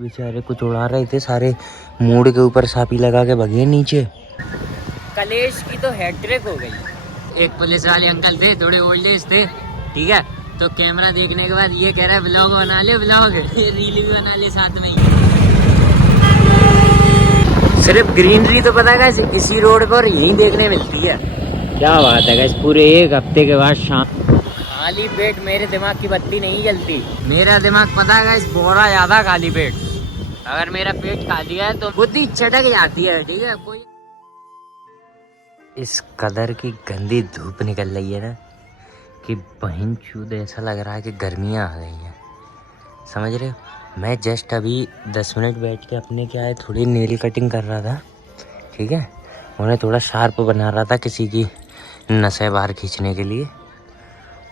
बेचारे कुछ उड़ा रहे थे, सारे मूड के ऊपर सापी लगा के भगे नीचे। कलेश की तो हैट्रिक हो गई। एक पुलिस वाले अंकल थे, थोड़े ओल्ड एज थे, ठीक है, तो कैमरा देखने के बाद ये कह रहा है ब्लॉग बना ले, ब्लॉग रील भी बना ले साथ में ही। सिर्फ ग्रीनरी तो पता है इसी रोड पर यही देखने मिलती है। क्या बात है गाइस, पूरे एक हफ्ते के बाद शाम खाली पेट मेरे दिमाग की बत्ती नहीं जलती। मेरा दिमाग पता है गाइस बोरा ज्यादा खाली पेट, अगर मेरा पेट खाली है तो बुद्धि चटक जाती है, ठीक है। कोई इस कदर की गंदी धूप निकल रही है ना कि बहन चूद ऐसा लग रहा है कि गर्मियाँ आ गई हैं, समझ रहे हो। मैं जस्ट अभी 10 मिनट बैठ के अपने क्या है थोड़ी नेल कटिंग कर रहा था, ठीक है, उन्हें थोड़ा शार्प बना रहा था किसी की नसें बाहर खींचने के लिए।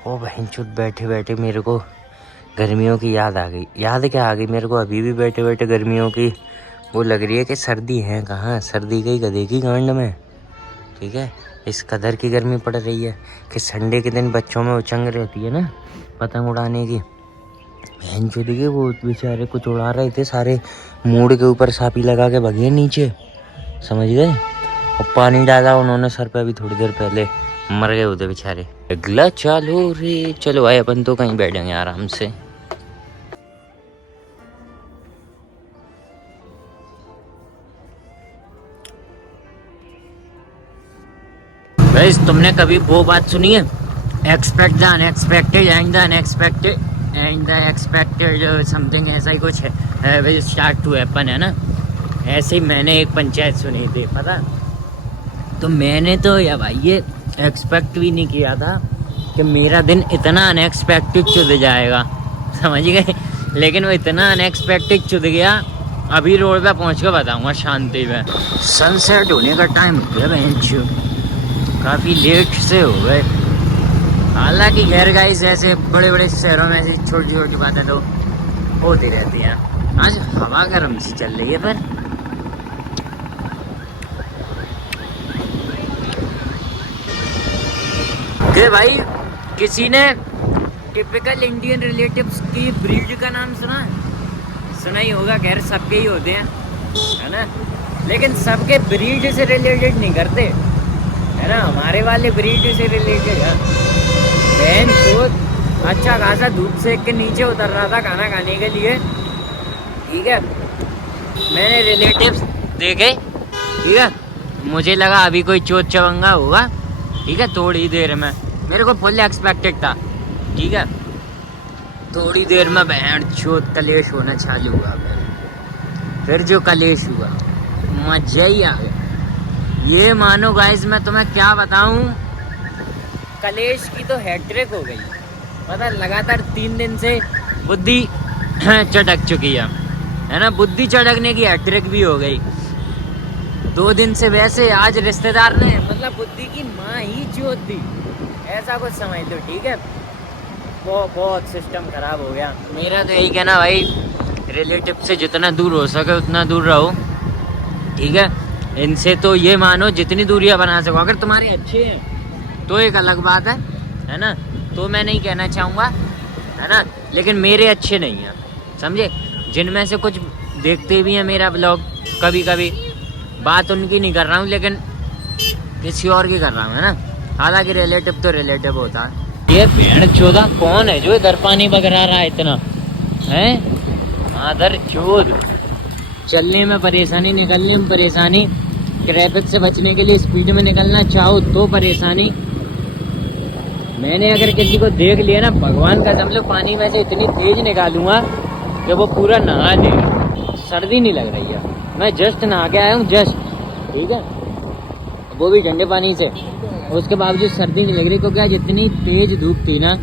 ओ बहन चूद बैठे बैठे मेरे को गर्मियों की याद आ गई। याद क्या आ गई मेरे को, अभी भी बैठे बैठे गर्मियों की वो लग रही है कि सर्दी है कहाँ, सर्दी गई गधे की गांड में, ठीक है। इस कदर की गर्मी पड़ रही है कि संडे के दिन बच्चों में उचंग रहती है ना पतंग उड़ाने की। बहन चोद के वो बेचारे कुछ उड़ा रहे थे, सारे मूड के ऊपर सापी लगा के भगे नीचे, समझ गए। और पानी डाला उन्होंने सर पे अभी थोड़ी देर पहले, मर गए होते बेचारे। अगला चालो रे, चलो भाई अपन तो कहीं बैठेंगे आराम से। गाइस तुमने कभी वो बात सुनी है, expect the unexpected and the unexpected and the expected something, ऐसा ही कुछ है विल स्टार्ट टू हैपन, है ना। ऐसे ही मैंने एक पंचायत सुनी थी पता, तो मैंने तो या भाई ये एक्सपेक्ट भी नहीं किया था कि मेरा दिन इतना अनएक्सपेक्टेड चुद जाएगा, समझ गए। लेकिन वो इतना अनएक्सपेक्टेड चुद गया, अभी रोड पे पहुंच कर बताऊंगा शांति में। सनसेट होने का टाइम हो गया बहनचो, काफ़ी लेट से हो गए। हालांकि गैर गाइस ऐसे बड़े बड़े शहरों में ऐसी छोटी छोटी बातें तो होती रहती हैं। आज हवा गर्म सी चल रही है पर के भाई किसी ने टिपिकल इंडियन रिलेटिव्स की ब्रीड का नाम सुना है? सुना ही होगा, खैर सबके ही होते हैं, है ना, लेकिन सबके ब्रीड से रिलेटेड नहीं करते, है ना। हमारे वाले ब्रीड से रिलेटेड है। बहन चोद अच्छा खासा धूप सेक के नीचे उतर रहा था खाना खाने के लिए, ठीक है, मैंने रिलेटिव्स देखे, ठीक है, मुझे लगा अभी कोई चोट चवंगा होगा, ठीक है, थोड़ी देर में मेरे को फुल एक्सपेक्टेड था, ठीक है, थोड़ी देर में बहन चोट कलेश होना चालू हुआ। फिर जो कलेश हुआ मजा ही आ गया। ये मानो गाइस मैं तुम्हें क्या बताऊं, कलेश की तो हैट्रिक हो गई। पता लगातार 3 दिन से बुद्धि चटक चुकी है ना, बुद्धि चटकने की हैट्रिक भी हो गई। 2 दिन से वैसे आज रिश्तेदार ने मतलब बुद्धि की माँ ही चोट दी, ऐसा कुछ समझ लो, ठीक है। बहुत सिस्टम खराब हो गया। मेरा तो यही कहना भाई, रिलेटिव से जितना दूर हो सके उतना दूर रहो, ठीक है। इनसे तो ये मानो जितनी दूरियां बना सको, अगर तुम्हारे अच्छे हैं तो एक अलग बात है ना, तो मैं नहीं कहना चाहूँगा, है ना, लेकिन मेरे अच्छे नहीं हैं, समझे। जिनमें से कुछ देखते भी हैं मेरा ब्लॉग, कभी कभी बात उनकी नहीं कर रहा हूँ लेकिन किसी और की कर रहा हूँ, है ना। हालांकि रिलेटिव तो रिलेटिव होता है। ये भेड़ चौदा कौन है जो इधर पानी बगरा रहा है इतना, है मादर चोद। चलने में परेशानी, निकलने में परेशानी, ट्रैफिक से बचने के लिए स्पीड में निकलना चाहो तो परेशानी। मैंने अगर किसी को देख लिया ना, भगवान का दम लो, पानी में से इतनी तेज निकालूंगा कि वो पूरा नहा देगा। सर्दी नहीं लग रही है, मैं जस्ट नहा के आया हूँ, जस्ट, ठीक है, वो भी ठंडे पानी से, उसके बावजूद सर्दी नहीं लग रही, क्योंकि आज इतनी तेज धूप थी ना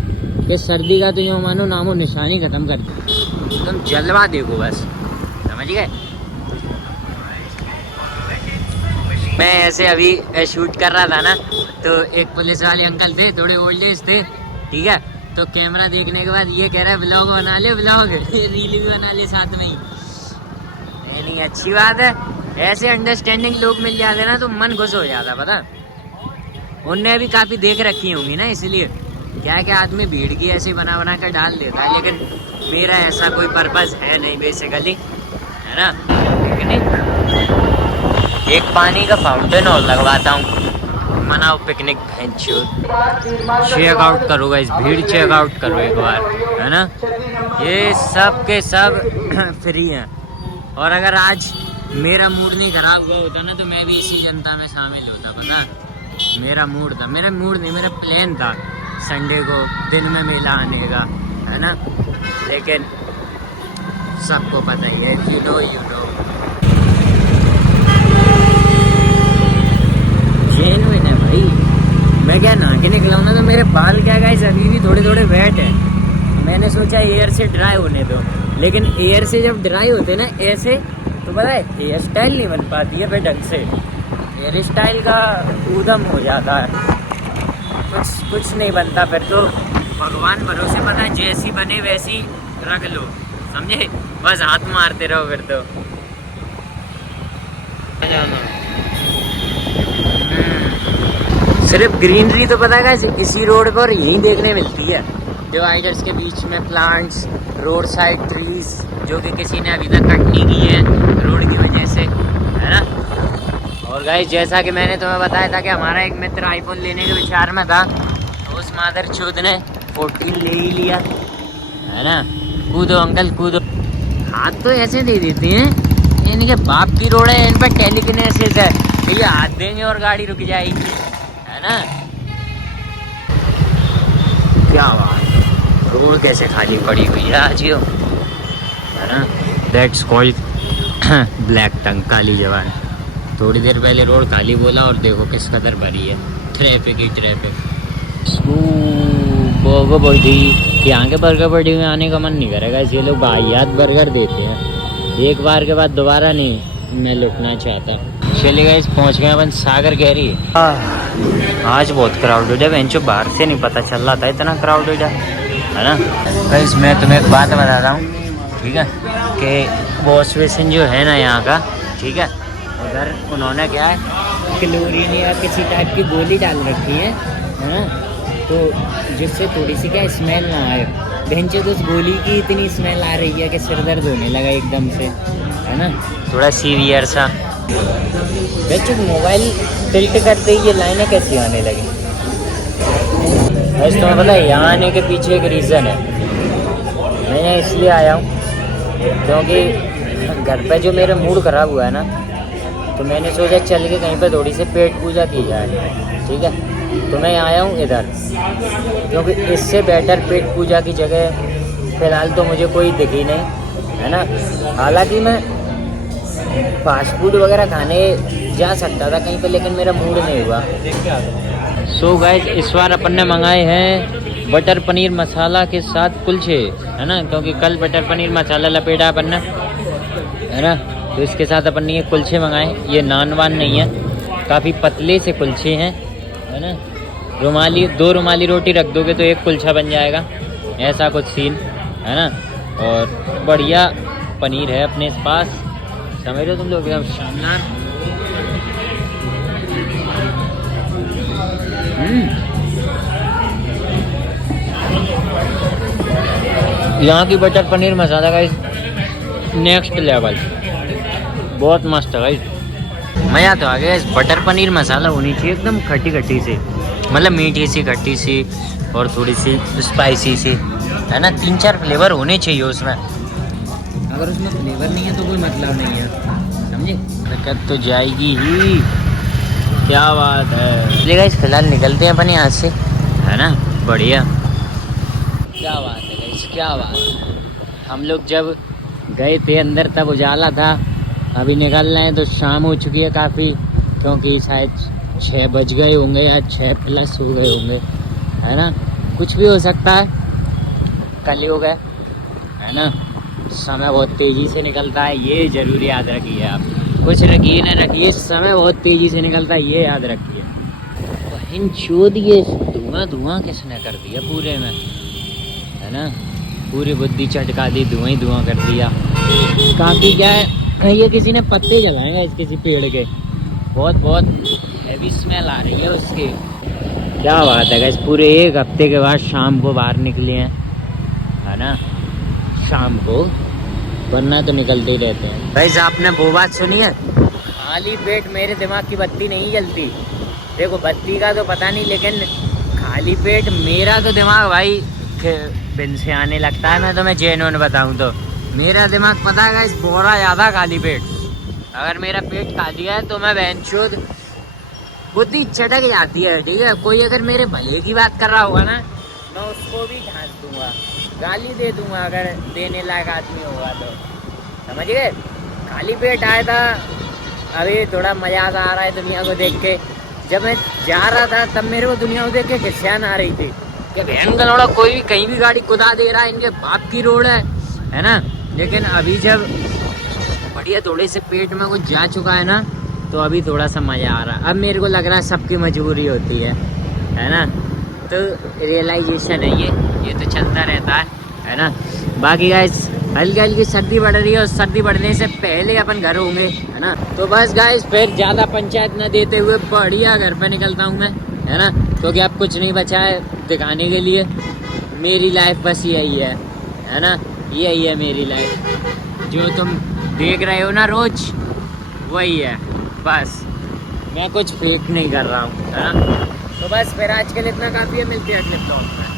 कि सर्दी का तो यूँ मानो नामो निशानी खत्म कर दी। तुम जलवा देखो बस, समझ गए। मैं ऐसे अभी शूट कर रहा था ना, तो एक पुलिस वाले अंकल थे, थोड़े ओल्ड एज थे, ठीक है, तो कैमरा देखने के बाद ये कह रहा है ब्लॉग बना ले, ब्लॉग रील भी बना ले साथ में ही। नहीं अच्छी बात है, ऐसे अंडरस्टैंडिंग लोग मिल जाते ना तो मन खुश हो जाता। पता उनने भी काफ़ी देख रखी होंगी ना, इसलिए क्या है कि आदमी भीड़ की ऐसे बना बना कर डाल देता है, लेकिन मेरा ऐसा कोई पर्पस है नहीं बेसिकली, है ना। पिकनिक, एक पानी का फाउंटेन और लगवाता हूँ, मनाओ पिकनिक। चेक आउट करो गाइस, भीड़ चेक आउट करो एक बार, है ना। ये सब के सब फ्री हैं। और अगर आज मेरा मूड नहीं खराब हुआ होता ना तो मैं भी इसी जनता में शामिल होता, पता। मेरा मूड नहीं, मेरा प्लान था संडे को दिन में मेला आने का, है ना। लेकिन सबको पता ही है, यू नो जेन्युइन है भाई। मैं क्या नहा के निकला हूँ ना, तो मेरे बाल क्या गाइस अभी भी थोड़े थोड़े वेट है। मैंने सोचा एयर से ड्राई होने दो, लेकिन एयर से जब ड्राई होते ना ऐसे, तो पता है हेयर स्टाइल नहीं बन पाती है भाई ढंग से। हेयर स्टाइल का ऊधम हो जाता है, कुछ नहीं बनता फिर तो। भगवान भरोसे, पता है जैसी बने वैसी रख लो, समझे। बस हाथ मारते रहो फिर तो। सिर्फ ग्रीनरी तो पता है इसी रोड पर यही देखने मिलती है, डिवाइडर्स के बीच में प्लांट्स, रोड साइड ट्रीज, जो कि किसी ने अभी तक कट नहीं की है रोड की वजह से, है ना। और गाइस जैसा कि मैंने तुम्हें बताया था कि हमारा एक मित्र आईफोन लेने के विचार में था, तो उस मादरचोद ने 14 ले ही लिया, है ना। कूदो अंकल कूदो। हाथ तो ऐसे दे देते हैं, इनके बाप की रोड है, इन पर टेलीकिनेसिस है, तो ये हाथ देंगे और गाड़ी रुक जाएगी, है ना। क्या बात, रोड कैसे खाली पड़ी हुई है आज यो, है ना। दैट्स कॉल्ड ब्लैक टंग, काली जवान। थोड़ी देर पहले रोड खाली बोला और देखो किस कदर भरी है, ट्रैफिक ही ट्रैफिक। बर्गर बर्डी, यहाँ के बर्गर बर्डी में आने का मन नहीं करेगा, ये लोग वाहियात बर्गर देते हैं, एक बार के बाद दोबारा नहीं मैं लुटना चाहता। चलिए गाइस पहुँच गए अपन सागर गहरी। आज बहुत क्राउडेड है, बेंचो बाहर से नहीं पता चल रहा था इतना क्राउडेड है ना। गाइस मैं तुम्हें एक बात बता रहा हूँ, ठीक है, कि वॉश बेसिन जो है ना यहाँ का, ठीक है, उधर उन्होंने क्या है क्लोरीन या किसी टाइप की गोली डाल रखी है ना, तो जिससे थोड़ी सी क्या स्मेल ना आए। बेंचो तो उस गोली की इतनी स्मेल आ रही है कि सिर दर्द होने लगा एकदम से, है ना, थोड़ा सीवियर सा। बेंचो मोबाइल टिल्ट करते ही ये लाइनें कैसी आने लगी। बस तुम्हें पता है यहाँ आने के पीछे एक रीज़न है, मैं इसलिए आया हूँ क्योंकि घर पे जो मेरा मूड ख़राब हुआ है ना, तो मैंने सोचा चल के कहीं पे थोड़ी सी पेट पूजा की जाए, ठीक है। तो मैं आया हूँ इधर क्योंकि इससे बेटर पेट पूजा की जगह फ़िलहाल तो मुझे कोई दिखी नहीं, है ना। हालांकि मैं फास्ट फूड वगैरह खाने जा सकता था कहीं पे, लेकिन मेरा मूड नहीं हुआ। सो गाइस इस बार अपन ने मंगाए हैं बटर पनीर मसाला के साथ कुलचे, है ना, क्योंकि कल बटर पनीर मसाला लपेटा अपन ने, है ना, तो इसके साथ अपन ने ये कुलचे मंगाए। ये नान वान नहीं है, काफ़ी पतले से कुलचे हैं, है ना। रुमाली, 2 रुमाली रोटी रख दोगे तो एक कुलचा बन जाएगा, ऐसा कुछ सीन, है ना। और बढ़िया पनीर है अपने पास, समझ रहे हो तुम लोग, एकदम शानदार। यहाँ की बटर पनीर मसाला का नेक्स्ट लेवल, बहुत मस्त है भाई, मज़ा तो आ गया। इस बटर पनीर मसाला होनी चाहिए एकदम खट्टी खट्टी सी, मतलब मीठी सी खट्टी सी और थोड़ी सी स्पाइसी सी, है ना। 3-4 फ्लेवर होने चाहिए उसमें, अगर उसमें फ्लेवर नहीं है तो कोई मतलब नहीं है, समझे। दिक्कत तो जाएगी ही, क्या बात है। इसलिए गाइस फिलहाल निकलते हैं अपन यहाँ से, है ना, बढ़िया। क्या बात है गाइस, क्या बात है। हम लोग जब गए थे अंदर तब उजाला था, अभी निकल रहे हैं तो शाम हो चुकी है काफ़ी, क्योंकि शायद 6 बज गए होंगे या 6 प्लस हो गए होंगे, है ना। कुछ भी हो सकता है, कल हो गए, है ना। समय बहुत तेज़ी से निकलता है, ये ज़रूर याद रखिए आप। कुछ रखिए न रखिए, समय बहुत तेज़ी से निकलता है, ये याद रखिए। बहन चोद, ये धुआं किसने कर दिया पूरे में, है ना। पूरी बुद्धि चटका दी, धुआं ही धुआं कर दिया। काफ़ी क्या है, ये किसी ने पत्ते जलाएंगे इस किसी पेड़ के, बहुत हैवी स्मेल आ रही है उसकी। क्या बात है गाइस, पूरे 1 हफ्ते के बाद शाम को बाहर निकले हैं, है ना। शाम को वरना तो निकलते ही रहते हैं। भाई आपने वो बात सुनी है, खाली पेट मेरे दिमाग की बत्ती नहीं जलती। देखो बत्ती का तो पता नहीं, लेकिन खाली पेट मेरा तो दिमाग भाई बिन से आने लगता है। मैं तुम्हें जेन्युइन बताऊं तो मेरा दिमाग पता है इस बोरा ज़्यादा खाली पेट। अगर मेरा पेट खाली है तो मैं बहनचोद बुद्धि चटक जाती है, ठीक है। कोई अगर मेरे भले की बात कर रहा होगा ना, मैं उसको भी ढांस दूंगा, गाली दे दूंगा अगर देने लायक आदमी होगा तो, समझ गए। खाली पेट आया था, अभी थोड़ा मजा आ रहा है दुनिया को देख के। जब मैं जा रहा था तब मेरे को दुनिया को देख के खिसियान आ रही थी कि बहन का लौड़ा कोई भी कहीं भी गाड़ी कुदा दे रहा है, इनके बाप की रोड है ना। लेकिन अभी जब बढ़िया थोड़े से पेट में कुछ जा चुका है ना, तो अभी थोड़ा सा मज़ा आ रहा है। अब मेरे को लग रहा है सबकी मजबूरी होती है ना। तो रियलाइजेशन है ये तो चलता रहता है ना। बाकी गाइस हल्की हल्की सर्दी बढ़ रही है, और सर्दी बढ़ने से पहले अपन घर होंगे, है ना। तो बस गाइस फिर ज़्यादा पंचायत न देते हुए बढ़िया घर पर निकलता हूँ मैं, है ना, क्योंकि अब कुछ नहीं बचा है दिखाने के लिए। मेरी लाइफ बस यही है ना, यही है मेरी लाइफ। जो तुम देख रहे हो ना रोज, वही है बस। मैं कुछ फेक नहीं कर रहा हूँ, है ना। तो बस फिर आज के लिए इतना काफ़ी है, मिलते हैं अगले ब्लॉग में।